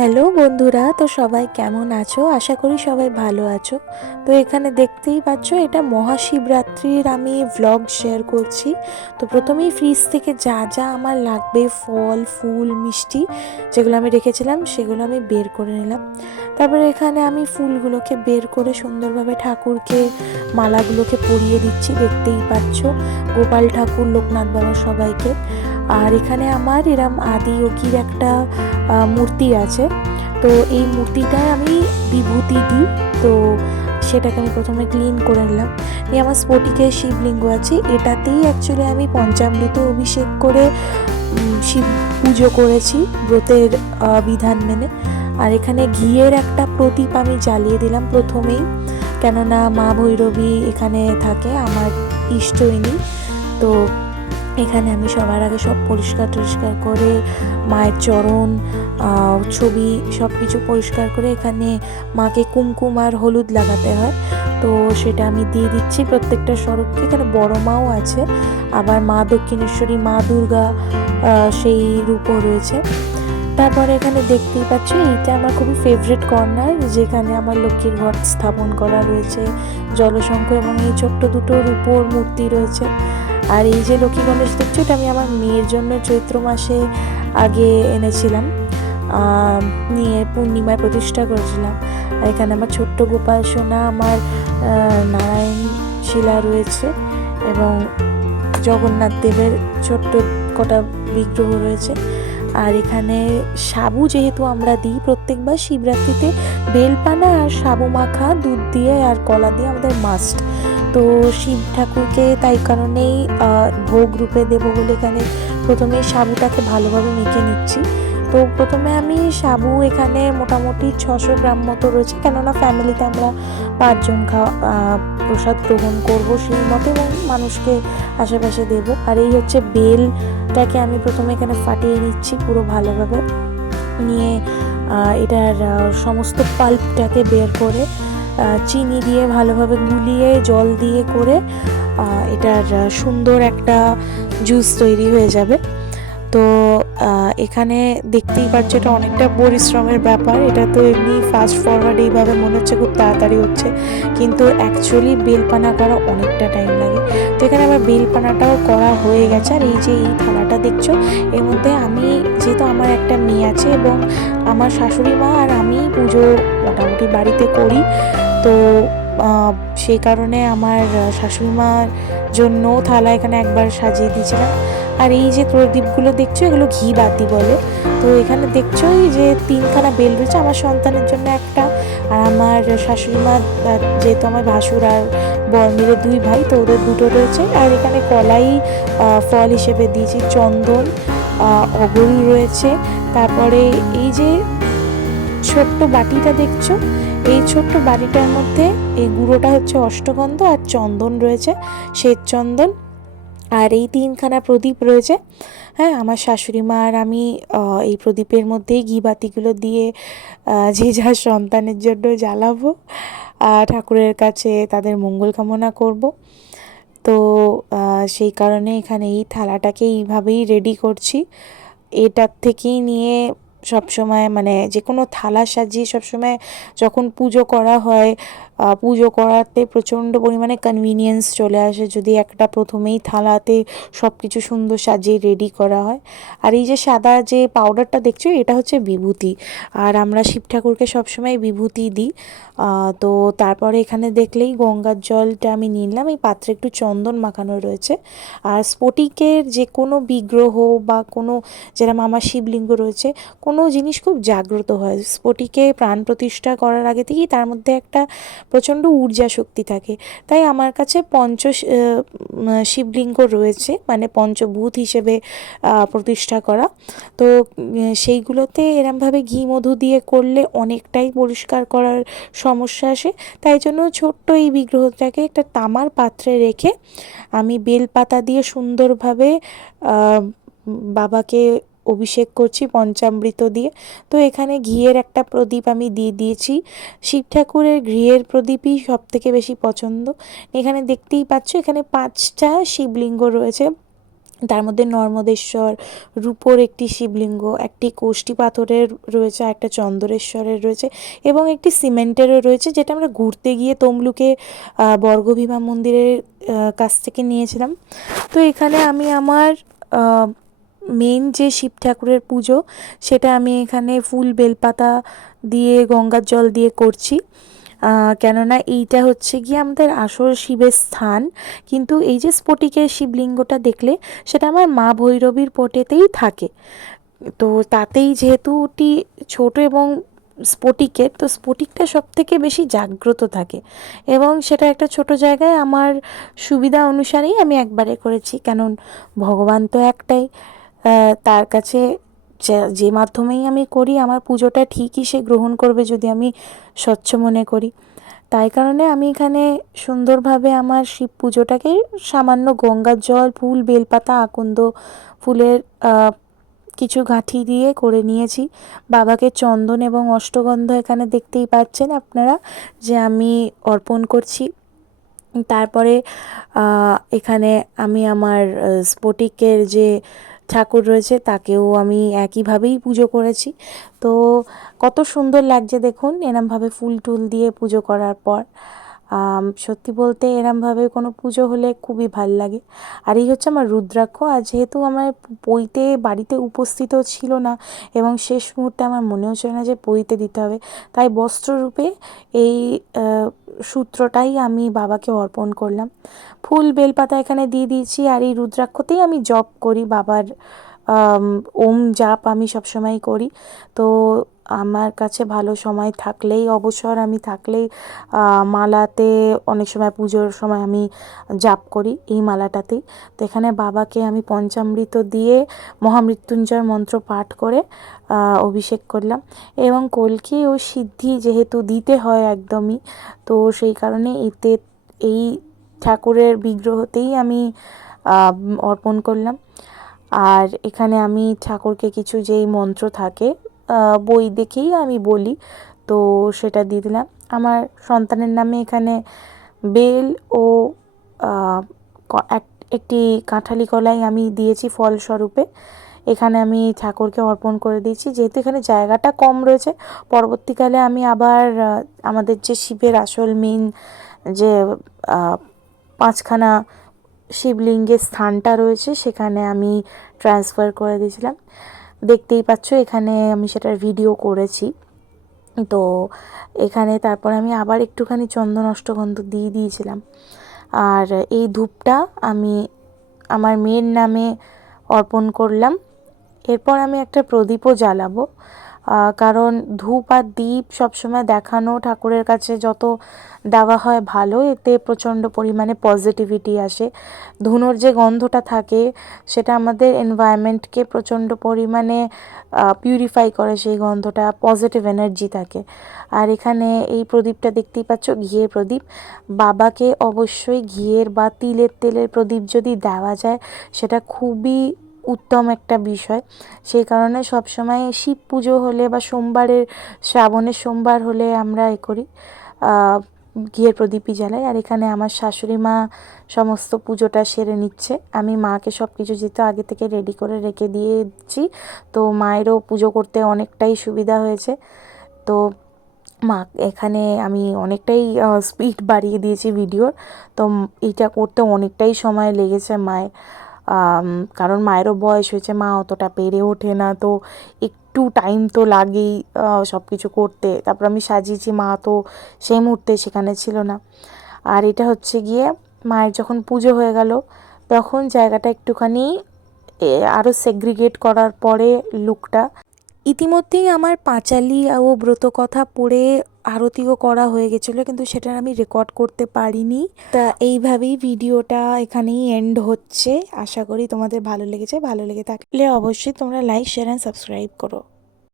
Hello বন্ধুরা, তো সবাই কেমন আছো? আশা করি সবাই ভালো আছো। তো এখানে দেখতেই পাচ্ছ, এটা মহাশিবরাত্রির আমি ভ্লগ শেয়ার করছি। তো প্রথমেই ফ্রিজ থেকে যা যা আমার লাগবে, ফল ফুল মিষ্টি যেগুলো আমি রেখেছিলাম সেগুলো আমি বের করে নিলাম। তারপরে এখানে আমি ফুলগুলোকে বের করে সুন্দরভাবে ঠাকুরকে মালাগুলোকে পরিয়ে দিচ্ছি, দেখতেই পাচ্ছ। গোপাল ঠাকুর, লোকনাথ বাবা সবাইকে। আর এখানে আমার এরম আদি যোগীর একটা মূর্তি আছে। তো এই মূর্তিটায় আমি বিভূতি দিই। তো সেটাকে আমি প্রথমে ক্লিন করে নিলাম। এই আমার স্ফটিকের শিবলিঙ্গ আছে, এটাতেই অ্যাকচুয়ালি আমি পঞ্চামৃত অভিষেক করে শিব পুজো করেছি ব্রতের বিধান মেনে। আর এখানে ঘিয়ের একটা প্রদীপ আমি জ্বালিয়ে দিলাম প্রথমেই, কেননা মা ভৈরবী এখানে থাকে, আমার ইষ্টইনী। তো এখানে আমি সবার আগে সব পরিষ্কার টরিষ্কার করে মায়ের চরণ, ছবি সব কিছু পরিষ্কার করে এখানে মাকে কুমকুম আর হলুদ লাগাতে হয়। তো সেটা আমি দিয়ে দিচ্ছি প্রত্যেকটা স্বরূপকে। এখানে বড় মাও আছে, আবার মা দক্ষিণেশ্বরী, মা দুর্গা সেই রূপও রয়েছে। তারপরে এখানে দেখতেই পাচ্ছ, এইটা আমার খুবই ফেভারিট কর্নার, যেখানে আমার লক্ষ্মীর ঘট স্থাপন করা রয়েছে, জলশঙ্খ এবং এই ছোট্ট দুটো রূপোর মূর্তি রয়েছে। আর এই যে লক্ষ্মী গণেশ দেখছো, এটা আমি আমার মেয়ের জন্য চৈত্র মাসে আগে এনেছিলাম, নিয়ে পূর্ণিমায় প্রতিষ্ঠা করেছিলাম। আর এখানে আমার ছোট্ট গোপাল সোনা, আমার নারায়ণ শিলা রয়েছে এবং জগন্নাথ দেবের ছোট্ট কটা বিগ্রহ রয়েছে। আর এখানে সাবু যেহেতু আমরা দিই প্রত্যেকবার শিবরাত্রিতে, বেলপানা আর সাবু মাখা দুধ দিয়ে আর কলা দিয়ে আমাদের মাস্ট। তো শিব ঠাকুরকে তাই কারণেই ভোগ রূপে দেবো বলে এখানে প্রথমে সাবুটাকে ভালোভাবে মেখে নিচ্ছি। তো প্রথমে আমি সাবু এখানে মোটামুটি 600 গ্রাম মতো রয়েছে, কেননা ফ্যামিলিতে আমরা 5 জন প্রসাদ গ্রহণ করব সেই মতো, এবং মানুষকে আশেপাশে দেবো। আর এই হচ্ছে বেলটাকে আমি প্রথমে এখানে ফাটিয়ে নিচ্ছি পুরো ভালোভাবে নিয়ে, এটার সমস্ত পাল্পটাকে বের করে চিনি দিয়ে ভালোভাবে গুলিয়ে জল দিয়ে করে এটার সুন্দর একটা জুস তৈরি হয়ে যাবে। তো এখানে দেখতেই পাচ্ছ, এটা অনেকটা পরিশ্রমের ব্যাপার। এটা তো এমনি ফাস্ট ফরওয়ার্ড এইভাবে মনে হচ্ছে খুব তাড়াতাড়ি হচ্ছে, কিন্তু অ্যাকচুয়ালি বেলপানা করা অনেকটা টাইম লাগে। তো এখানে আমার বেলপানাটাও করা হয়ে গেছে। আর এই যে এই থালাটা দেখছো, এর মধ্যে আমি, যেহেতু আমার একটা মেয়ে আছে এবং আমার শাশুড়ি মা আর আমি পুজো মোটামুটি বাড়িতে করি, তো সেই কারণে আমার শাশুড়ি মার জন্য থালা এখানে একবার সাজিয়ে দিয়েছিলাম। আর এই যে প্রদীপগুলো দেখছো, এগুলো ঘি বাতি বলে। তো এখানে দেখছো এই যে 3খানা বেল রয়েছে, আমার সন্তানের জন্য একটা, আর আমার শাশুড়ি মা, যেহেতু আমার ভাসুর আর বর মিলে 2 ভাই, তো ওদের 2টো রয়েছে। আর এখানে কলাই ফল হিসেবে দিয়েছি, চন্দন, অগরু রয়েছে। তারপরে এই যে ছোট্ট বাটিটা দেখছো, এই ছোট্ট বাটিটার মধ্যে এই গুঁড়োটা হচ্ছে অষ্টগন্ধ, আর চন্দন রয়েছে, শ্বেত চন্দন। আর এই 3খানা প্রদীপ রয়েছে। হ্যাঁ, আমার শাশুড়ি মা আর আমি এই প্রদীপের মধ্যেই ঘি বাতিগুলো দিয়ে যে যার সন্তানের জন্য জ্বালাবো, ঠাকুরের কাছে তাদের মঙ্গল কামনা করব। তো সেই কারণে এখানে এই থালাটাকে এইভাবেই রেডি করছি। এটার থেকেই নিয়ে সবসময়, মানে যে কোনো থালা সাজিয়ে সবসময় যখন পুজো করা হয়, পুজো করাতে প্রচণ্ড পরিমাণে কনভিনিয়েন্স চলে আসে যদি একটা প্রথমেই থালাতে সব কিছু সুন্দর সাজিয়ে রেডি করা হয়। আর এই যে সাদা যে পাউডারটা দেখছো, এটা হচ্ছে বিভূতি, আর আমরা শিব ঠাকুরকে সবসময় বিভূতি দিই। তো তারপরে এখানে দেখলেই গঙ্গার জলটা আমি নিলাম, এই পাত্রে একটু চন্দন মাখানো রয়েছে। আর স্ফটিকের যে কোনো বিগ্রহ বা কোনো, যেরকম আমার শিবলিঙ্গ রয়েছে, কোনো জিনিস খুব জাগ্রত হয়। স্ফটিকে প্রাণ প্রতিষ্ঠা করার আগে থেকেই তার মধ্যে একটা প্রচণ্ড ঊর্জা শক্তি থাকে। তাই আমার কাছে শিবলিঙ্গ রয়েছে, মানে পঞ্চভূত হিসেবে প্রতিষ্ঠা করা। তো সেইগুলোতে এরমভাবে ঘি মধু দিয়ে করলে অনেকটাই পরিষ্কার করার সমস্যা আসে। তাই জন্য ছোট্ট এই বিগ্রহটাকে একটা তামার পাত্রে রেখে আমি বেলপাতা দিয়ে সুন্দরভাবে বাবাকে অভিষেক করছি পঞ্চামৃত দিয়ে। তো এখানে ঘিয়ের একটা প্রদীপ আমি দিয়ে দিয়েছি। শিব ঠাকুরের ঘিয়ের প্রদীপই সব থেকে বেশি পছন্দ। এখানে দেখতেই পাচ্ছ, এখানে 5টা শিবলিঙ্গ রয়েছে, তার মধ্যে নর্মদেশ্বর, রূপোর একটি শিবলিঙ্গ, একটি কোষ্ঠী পাথরের রয়েছে, একটা চন্দরেশ্বরের রয়েছে এবং একটি সিমেন্টেরও রয়েছে, যেটা আমরা ঘুরতে গিয়ে তমলুকে বর্গভীমা মন্দিরের কাছ থেকে নিয়েছিলাম। তো এখানে আমি আমার মেন যে শিব ঠাকুরের পুজো, সেটা আমি এখানে ফুল বেলপাতা দিয়ে গঙ্গার জল দিয়ে করছি, কেননা এইটা হচ্ছে গিয়ে আমাদের আসল শিবের স্থান। কিন্তু এই যে স্ফটিকের শিবলিঙ্গটা দেখলে, সেটা আমার মা ভৈরবীর পটেতেই থাকে। তো তাতেই যেহেতু ওটি ছোট এবং স্ফটিকের, তো স্ফটিকটা সব থেকে বেশি জাগ্রত থাকে এবং সেটা একটা ছোট জায়গায় আমার সুবিধা অনুসারেই আমি একবারে করেছি, কারণ ভগবান তো একটাই, তার কাছে যে মাধ্যমেই আমি করি আমার পুজোটা ঠিকই সে গ্রহণ করবে যদি আমি স্বচ্ছ মনে করি। তাই কারণে আমি এখানে সুন্দরভাবে আমার শিব পুজোটাকে সামান্য গঙ্গার জল, ফুল, বেলপাতা, আকন্দ ফুলের কিছু গাঁঠি দিয়ে করে নিয়েছি। বাবাকে চন্দন এবং অষ্টগন্ধ এখানে দেখতেই পাচ্ছেন আপনারা যে আমি অর্পণ করছি। তারপরে এখানে আমি আমার স্ফটিকের যে ঠাকুর রয়েছে তাকেও আমি একইভাবেই পুজো করেছি। তো কত সুন্দর লাগছে দেখুন এরমভাবে ফুল টুল দিয়ে পুজো করার পর। সত্যি বলতে এরমভাবে কোনো পুজো হলে খুবই ভাল লাগে। আর এই হচ্ছে আমার রুদ্রাক্ষ। আর যেহেতু আমার পৈতে বাড়িতে উপস্থিত ছিল না এবং শেষ মুহূর্তে আমার মনেও ছিল না যে পৈতে দিতে হবে, তাই বস্ত্ররূপে এই সূত্রটাই আমি বাবাকে অর্পণ করলাম। ফুল বেলপাতা এখানে দিয়ে দিয়েছি। আর এই রুদ্রাক্ষতেই আমি জপ করি বাবার ওম জাপ আমি সবসময় করি। তো আমার কাছে ভালো সময় থাকলেই, অবসর আমি থাকলেই মালাতে অনেক সময় পুজোর সময় আমি জাপ করি এই মালাটাতেই। তো এখানে বাবাকে আমি পঞ্চামৃত দিয়ে মহামৃত্যুঞ্জয় মন্ত্র পাঠ করে অভিষেক করলাম এবং কলকি ও সিদ্ধি যেহেতু দিতে হয় একদমই, তো সেই কারণে এই ঠাকুরের বিগ্রহতেই আমি অর্পণ করলাম। আর এখানে আমি ঠাকুরকে কিছু যেই মন্ত্র থাকে বই দেখেই আমি বলি, তো সেটা দিয়ে দিলাম। আমার সন্তানের নামে এখানে বেল ও একটি কাঁঠালি কলাই আমি দিয়েছি ফলস্বরূপে। এখানে আমি ঠাকুরকে অর্পণ করে দিয়েছি। যেহেতু এখানে জায়গাটা কম রয়েছে, পরবর্তীকালে আমি আবার আমাদের যে শিবের আসল মেন যে পাঁচখানা শিবলিঙ্গের স্থানটা রয়েছে সেখানে আমি ট্রান্সফার করে দিয়েছিলাম। দেখতেই পাচ্ছ এখানে আমি সেটার ভিডিও করেছি। তো এখানে তারপর আমি আবার একটুখানি চন্দন অষ্টগন্ধ দিয়ে দিয়েছিলাম। আর এই ধূপটা আমি আমার মেয়ের নামে অর্পণ করলাম। এরপর আমি একটা প্রদীপও জ্বালাবো, কারণ ধূপ আর দীপ সবসময় দেখানো ঠাকুরের কাছে যত দেওয়া হয় ভালো, এতে প্রচণ্ড পরিমাণে পজিটিভিটি আসে। ধুনোর যে গন্ধটা থাকে সেটা আমাদের এনভায়রনমেন্টকে প্রচণ্ড পরিমাণে পিউরিফাই করে, সেই গন্ধটা পজিটিভ এনার্জি থাকে। আর এখানে এই প্রদীপটা দেখতেই পাচ্ছ ঘিয়ের প্রদীপ। বাবাকে অবশ্যই ঘিয়ের বা তিলের তেলের প্রদীপ যদি দেওয়া যায় সেটা খুবই উত্তম একটা বিষয়। সেই কারণে সবসময় শিব পুজো হলে বা শ্রাবণের সোমবার হলে আমরা করি, ঘিয়ের প্রদীপই জ্বালাই। আর এখানে আমার শাশুড়ি মা সমস্ত পুজোটা সেরে নিচ্ছে। আমি মাকে সব কিছু যেহেতু আগে থেকে রেডি করে রেখে দিয়েছি, তো মায়েরও পুজো করতে অনেকটাই সুবিধা হয়েছে। তো মা এখানে আমি অনেকটাই স্পিড বাড়িয়ে দিয়েছি ভিডিওর। তো এইটা করতে অনেকটাই সময় লেগেছে মায়ের, কারণ মায়েরও বয়স হয়েছে, মা অতটা পেরে ওঠে না, তো একটু টাইম তো লাগেই সব কিছু করতে। তারপর আমি সাজিয়েছি, মা তো সেই মুহূর্তে সেখানে ছিল না। আর এটা হচ্ছে গিয়ে মায়ের যখন পুজো হয়ে গেল তখন জায়গাটা একটুখানি আরও সেগ্রিগেট করার পরে লুকটা, ইতিমধ্যেই আমার পাঁচালি ও ব্রতকথা পড়ে আরতিও করা হয়ে গেছিলো, কিন্তু সেটা আমি রেকর্ড করতে পারিনি। তা এইভাবেই ভিডিওটা এখানেই এন্ড হচ্ছে। আশা করি তোমাদের ভালো লেগেছে। ভালো লেগে থাকলে অবশ্যই তোমরা লাইক, শেয়ার অ্যান্ড সাবস্ক্রাইব করো।